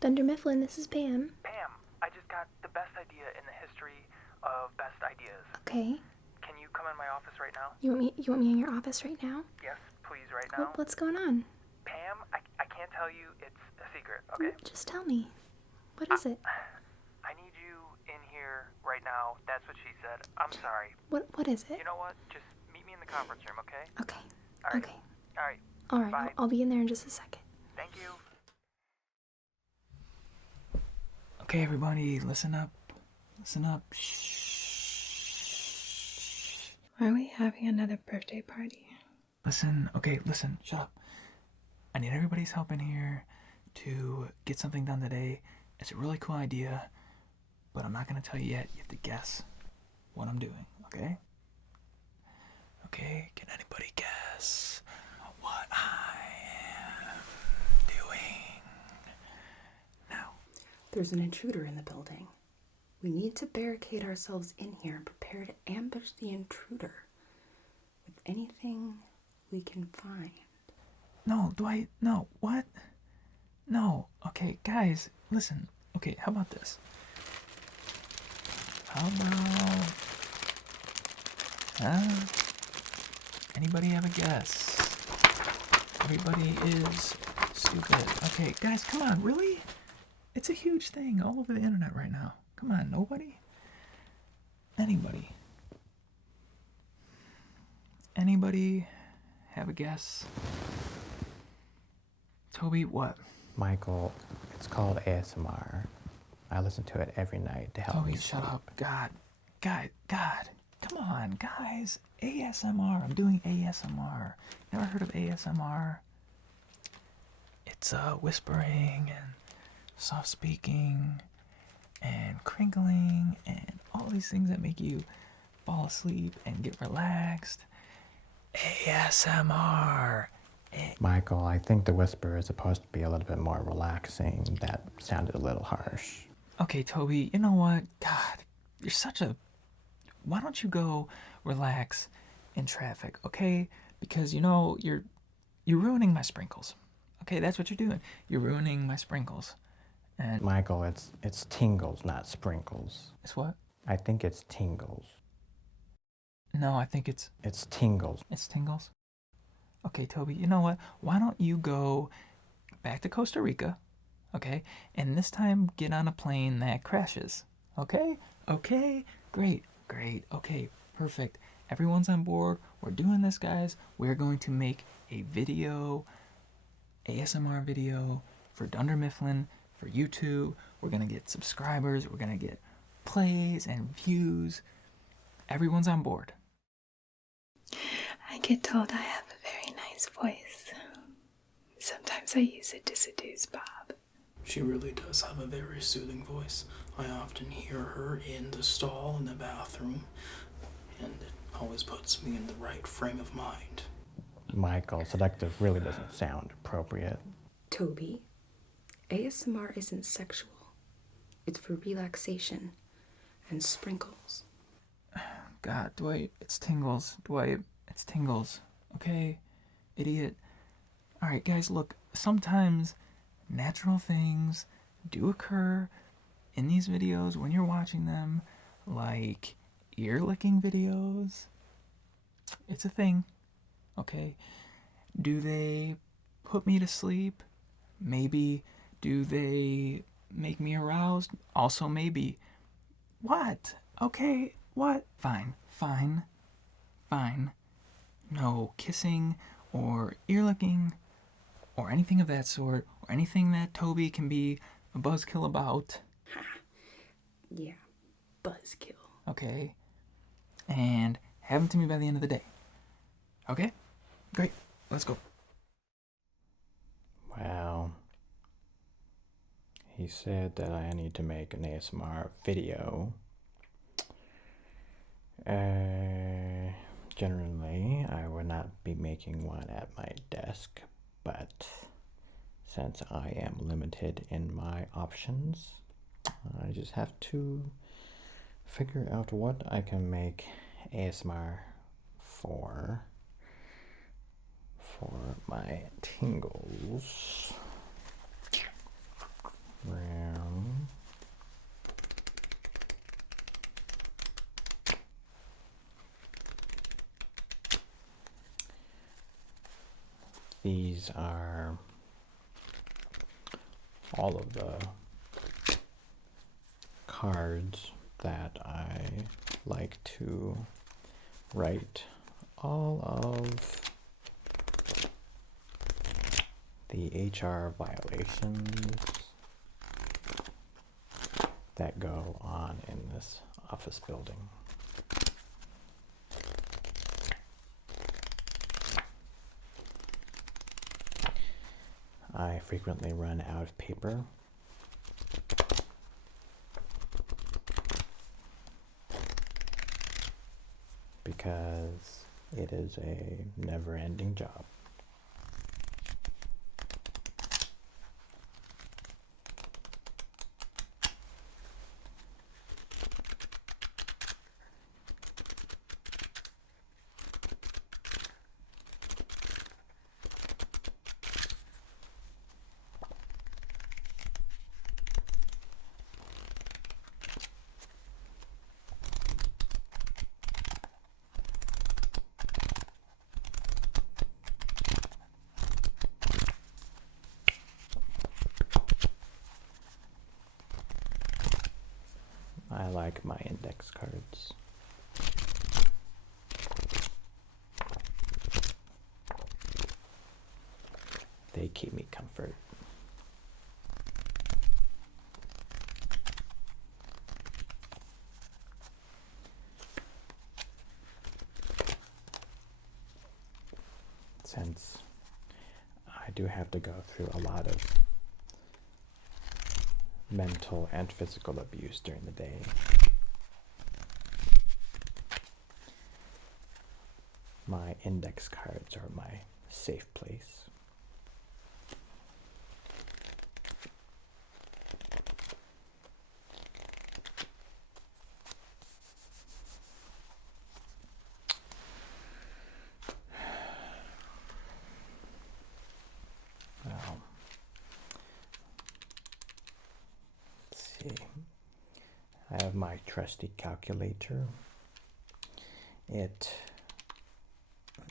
Dunder Mifflin, this is Pam. Pam, I just got the best idea in the history of best ideas. Okay. Can you come in my office right now? You want me in your office right now? Yes, please, right now. What's going on? Pam, I can't tell you. It's a secret, okay? Just tell me. What is it? I need you in here right now. That's what she said. I'm sorry. What is it? You know what? Just meet me in the conference room, okay? Okay. All right. Okay. All right. All right. Bye. I'll be in there in just a second. Thank you. Okay, everybody, listen up. Listen up. Shh. Are we having another birthday party? Listen. Okay, listen. Shut up. I need everybody's help in here to get something done today. It's a really cool idea, but I'm not going to tell you yet. You have to guess what I'm doing, okay? Okay, can anybody guess what I am doing now? There's an intruder in the building. We need to barricade ourselves in here and prepare to ambush the intruder with anything we can find. No, Dwight, no, what? No, okay, guys, listen. Okay, how about this? How about... Anybody have a guess? Everybody is stupid. Okay, guys, come on, really? It's a huge thing all over the internet right now. Come on, nobody? Anybody? Anybody have a guess? Toby, what? Michael, it's called ASMR. I listen to it every night to help me Toby, shut sleep. up. God. Come on, guys. ASMR. I'm doing ASMR. Never heard of ASMR? It's whispering and soft speaking and crinkling and all these things that make you fall asleep and get relaxed. ASMR. Michael, I think the whisper is supposed to be a little bit more relaxing. That sounded a little harsh. Okay, Toby, you know what? God, you're such a... Why don't you go relax in traffic, okay? Because, you know, you're ruining my sprinkles. Okay, that's what you're doing. You're ruining my sprinkles. And Michael, it's tingles, not sprinkles. it's what? I think it's tingles. No, I think it's tingles. It's Tingles. Okay, Toby, you know what? Why don't you go back to Costa Rica, okay? And this time get on a plane that crashes, okay? Okay, great. Okay, perfect. Everyone's on board. We're doing this, guys. We're going to make a video, ASMR video for Dunder Mifflin, for YouTube. We're going to get subscribers. We're going to get plays and views. Everyone's on board. I get told I have a very nice voice. Sometimes I use it to seduce Bob. She really does have a very soothing voice. I often hear her in the stall in the bathroom, and it always puts me in the right frame of mind. Michael, seductive really doesn't sound appropriate. Toby, ASMR isn't sexual. It's for relaxation and sprinkles. God, Dwight, it's Tingles. Dwight, it's Tingles. Okay? Idiot. Alright, guys, look, sometimes natural things do occur in these videos when you're watching them, like ear licking videos. It's a thing. Okay? Do they put me to sleep? Maybe. Do they make me aroused? Also, maybe. What? Okay, what? Fine. No kissing or ear licking or anything of that sort, or anything that Toby can be a buzzkill about. Yeah, buzzkill. Okay? And have them to me by the end of the day. Okay? Great. Let's go. Well, he said that I need to make an ASMR video. Generally, I would not be making one at my desk, but since I am limited in my options, I just have to figure out what I can make ASMR for my tingles. These are all of the cards that I like to write all of the HR violations that go on in this office building. I frequently run out of paper because it is a never-ending job. I like my index cards. They keep me comfort. Since I do have to go through a lot of mental and physical abuse during the day, my index cards are my safe place. Well, let's see. I have my trusty calculator. It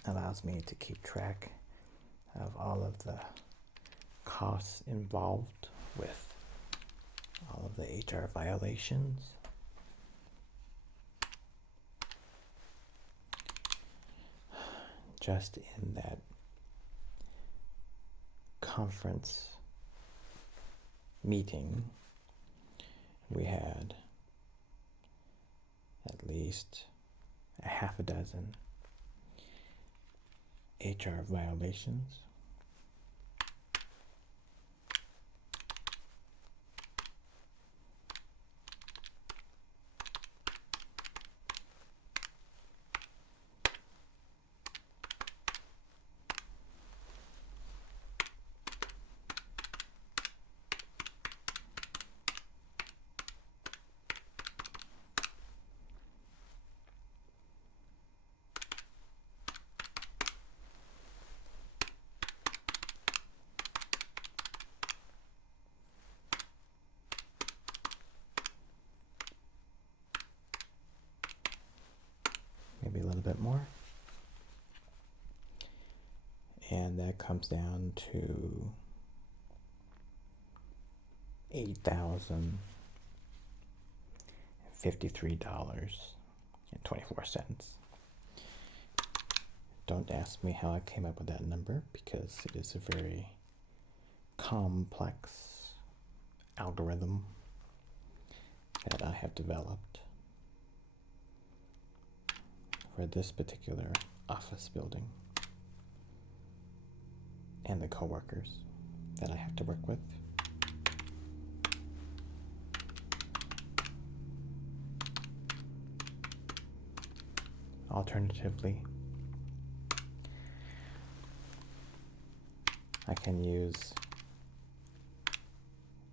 allows me to keep track of all of the costs involved with all of the HR violations. Just in that conference meeting, we had at least a half a dozen HR violations. Maybe a little bit more. And that comes down to $8,053.24. Don't ask me how I came up with that number, because it is a very complex algorithm that I have developed for this particular office building and the coworkers that I have to work with. Alternatively, I can use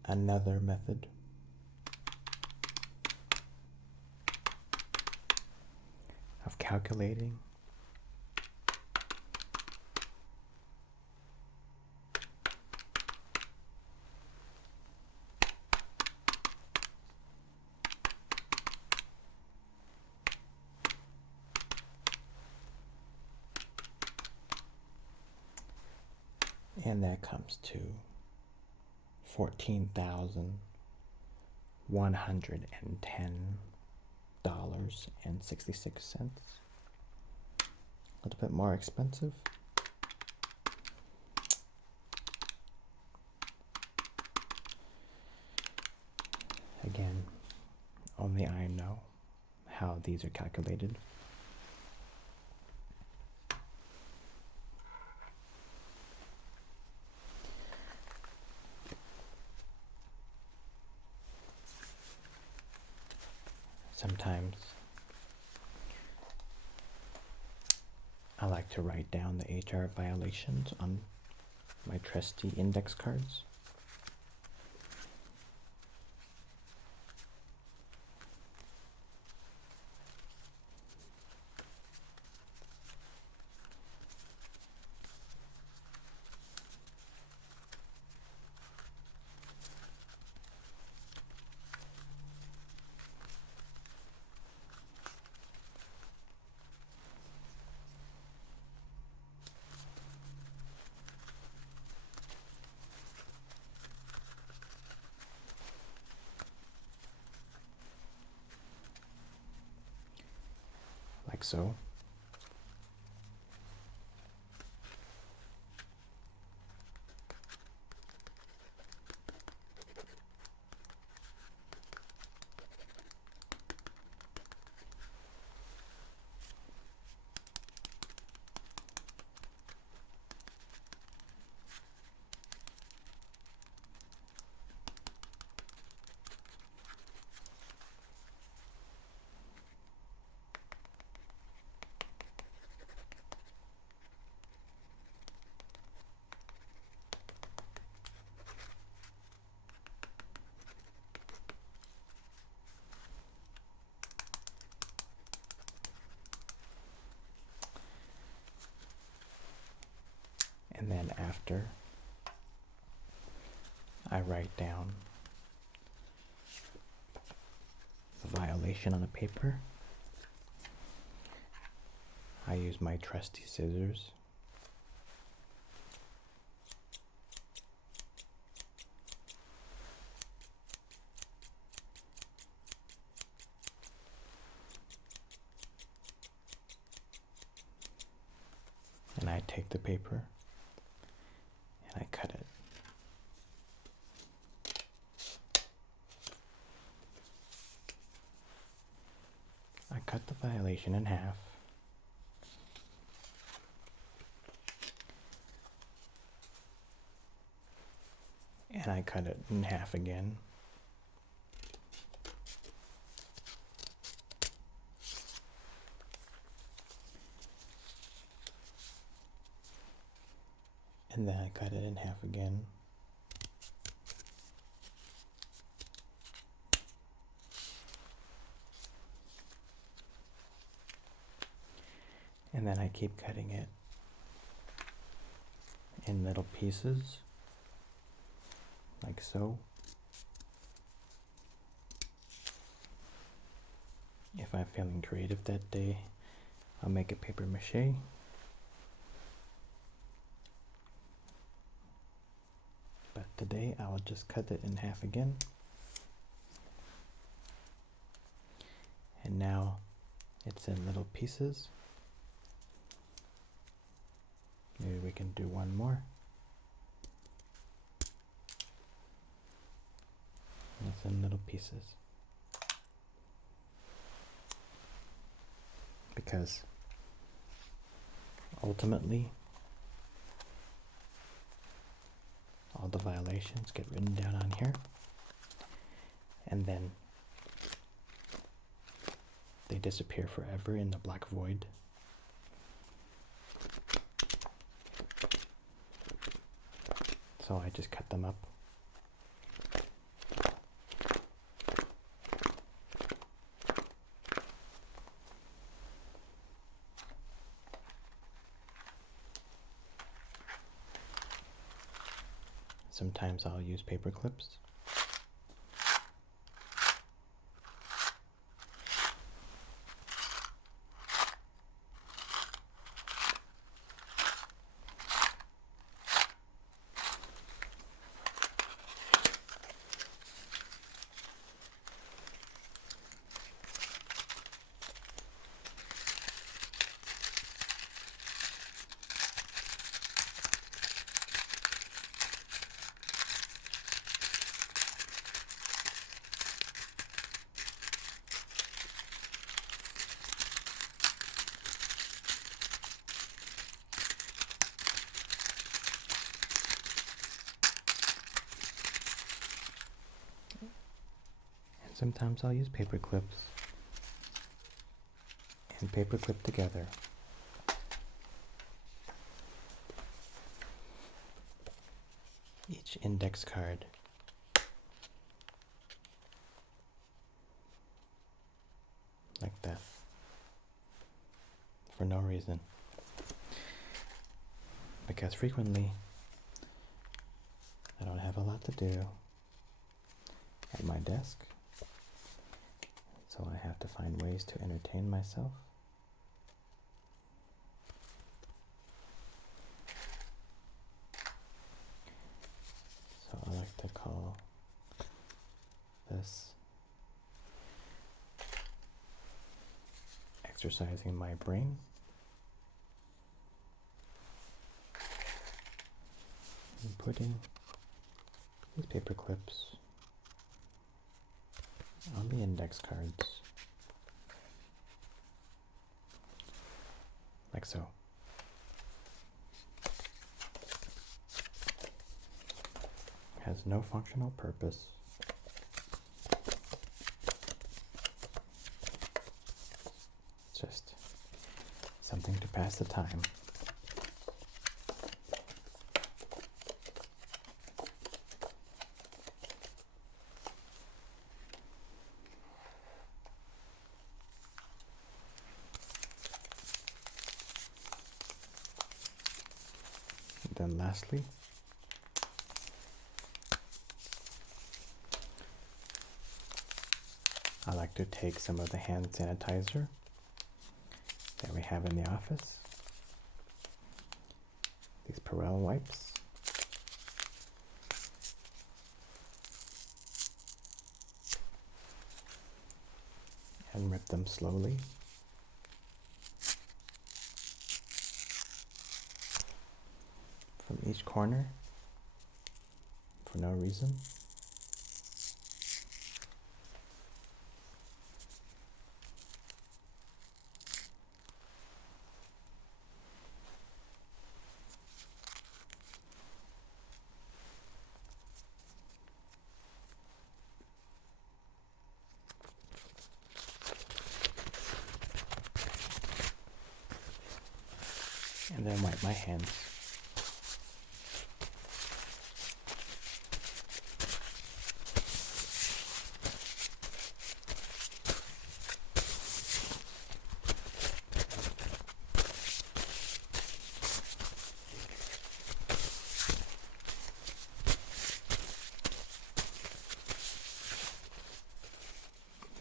another method of calculating And that comes to $14,110.66. A little bit more expensive. Again, only I know how these are calculated. Sometimes I like to write down the HR violations on my trusty index cards. Like so. And then after I write down the violation on a paper, I use my trusty scissors and I take the paper and I cut it. I cut the violation in half. And I cut it in half again. And then I cut it in half again. And then I keep cutting it in little pieces, like so. If I'm feeling creative that day, I'll make a paper mache. But today I will just cut it in half again. And now it's in little pieces. Maybe we can do one more. It's in little pieces. Because ultimately, all the violations get written down on here, and then they disappear forever in the black void. So I just cut them up. Sometimes I'll use paper clips. Sometimes I'll use paper clips and paper clip together. Each index card. Like that. For no reason. Because frequently I don't have a lot to do at my desk, so I have to find ways to entertain myself. So I like to call this exercising my brain. And putting these paper clips on the index cards, like so. Has no functional purpose. It's just something to pass the time. Then lastly, I like to take some of the hand sanitizer that we have in the office, these Perel wipes, and rip them slowly. From each corner for no reason. And then wipe my hands.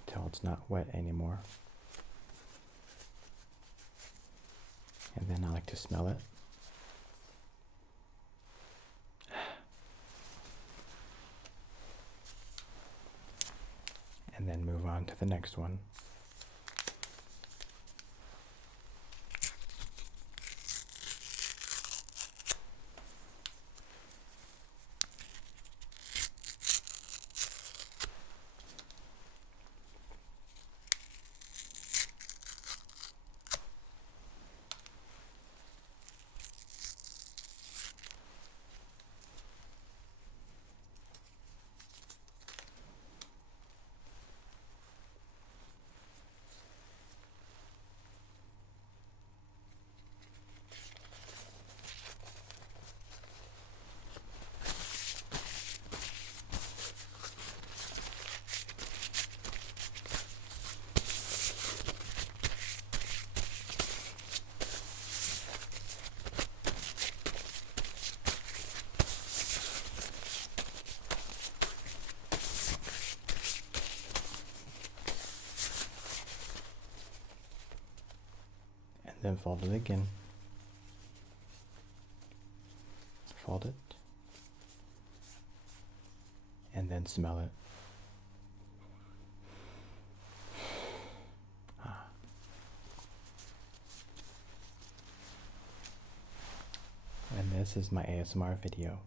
Until it's not wet anymore. And then I like to smell it. And then move on to the next one. Then fold it again. Fold it. And then smell it. And this is my ASMR video.